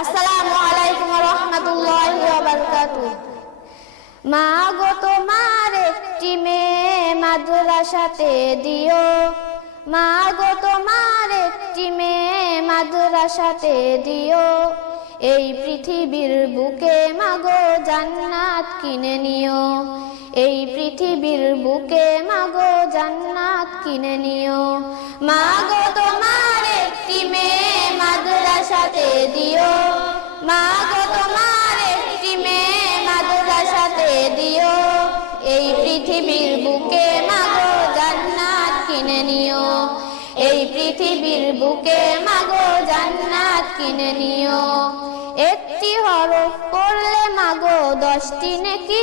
আসসালামু আলাইকুম রহমতুল্লাহ মা গো তোমার একটি মেয়ে মাদ্রাসাতে দিও। মা গো তোমার একটি মেয়ে মাদ্রাসাতে দিও। এই পৃথিবীর বুকে মাগো জান্নাত কিনে নিও। এই পৃথিবীর বুকে মাগো জান্নাত কিনে নিও। মা পৃথিবীর বুকে মাগো জান্নাত কিনে নিও। এই পৃথিবীর বুকে মাগো জান্নাত কিনে নিও। একটি হরফ করলে মাগো দশটি নেকি